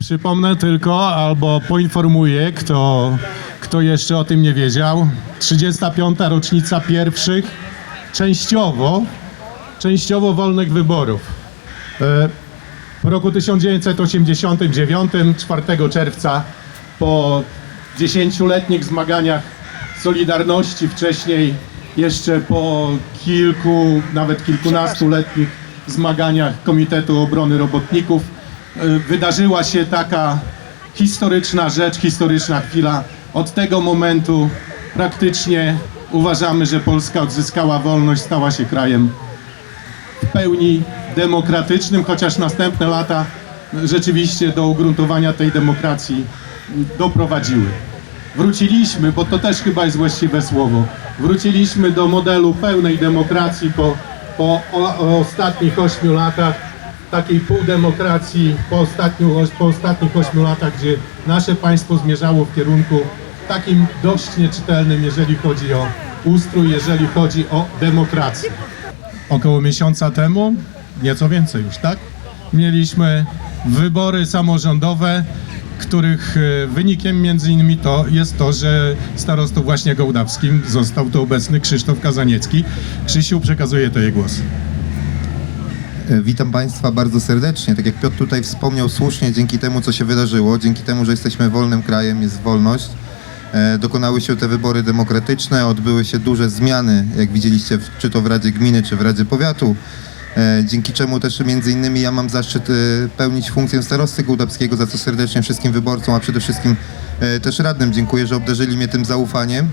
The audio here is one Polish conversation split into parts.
Przypomnę tylko albo poinformuję, kto, kto jeszcze o tym nie wiedział. 35. rocznica pierwszych częściowo, częściowo wolnych wyborów. E, W roku 1989, 4 czerwca, po 10-letnich zmaganiach Solidarności, wcześniej jeszcze po kilku, nawet kilkunastoletnich zmaganiach Komitetu Obrony Robotników, e, wydarzyła się taka historyczna rzecz, historyczna chwila. Od tego momentu praktycznie uważamy, że Polska odzyskała wolność, stała się krajem w pełni demokratycznym, chociaż następne lata rzeczywiście do ugruntowania tej demokracji doprowadziły. Wróciliśmy, bo to też chyba jest właściwe słowo, wróciliśmy do modelu pełnej demokracji po, po ostatnich ośmiu latach, takiej półdemokracji po, ostatniu, po ostatnich ośmiu latach, gdzie nasze państwo zmierzało w kierunku takim dość nieczytelnym, jeżeli chodzi o ustrój, jeżeli chodzi o demokrację około miesiąca temu, nieco więcej już, tak? Mieliśmy wybory samorządowe, których e, wynikiem między innymi to jest to, że starostą właśnie gołdawskim został tu obecny Krzysztof Kazaniecki. Krzysiu, przekazuję Tobie głos. E, Witam Państwa bardzo serdecznie. Tak jak Piotr tutaj wspomniał słusznie, dzięki temu, co się wydarzyło, dzięki temu, że jesteśmy wolnym krajem, jest wolność, e, dokonały się te wybory demokratyczne, odbyły się duże zmiany, jak widzieliście, czy to w Radzie Gminy, czy w Radzie Powiatu, e, dzięki czemu też między innymi ja mam zaszczyt pełnić funkcję starosty gołdapskiego, za co serdecznie wszystkim wyborcom, a przede wszystkim też radnym dziękuję, że obdarzyli mnie tym zaufaniem.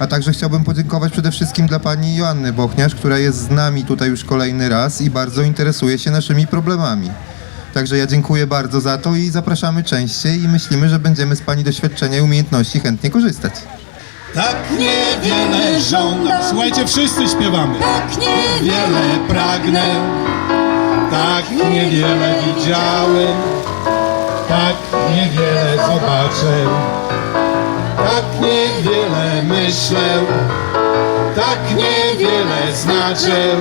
A także chciałbym podziękować przede wszystkim dla pani Joanny Bochniarz, która jest z nami tutaj już kolejny raz i bardzo interesuje się naszymi problemami. Także ja dziękuję bardzo za to i zapraszamy częściej i myślimy, że będziemy z pani doświadczenia i umiejętności chętnie korzystać. Tak niewiele żądam. Słuchajcie, wszyscy śpiewamy. Tak niewiele Wiele pragnę, tak niewiele widziałem, tak niewiele zobaczę, myślę, tak niewiele znaczę,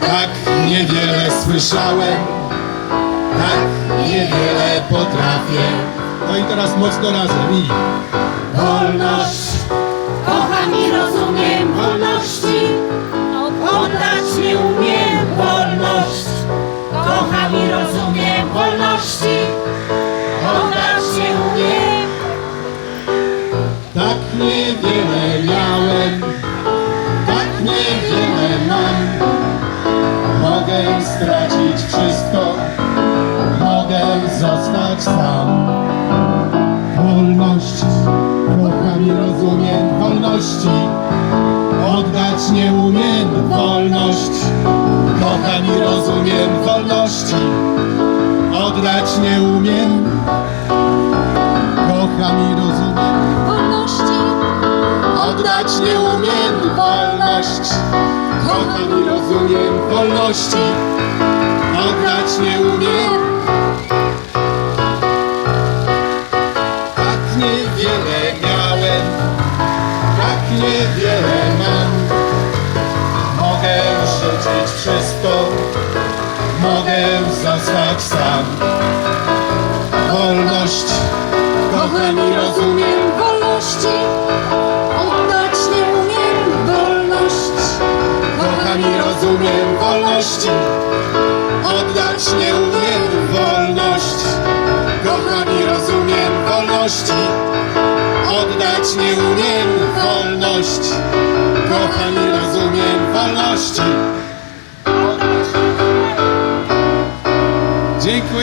tak niewiele słyszałem, tak niewiele potrafię. No i teraz mocno razem i wolność. kocham i rozumiem wolności. Oddać nie umiem wolność. Kocham i rozumiem wolności. Wolności. Oddać nie umiem, kocham i rozumiem Wolności. Oddać nie umiem wolność Kocham i rozumiem wolności Oddać nie umiem oddać nie umiem wolność. Kocham i rozumiem wolności, oddać nie umiem wolność. Kocham i rozumiem wolności. Dziękuję.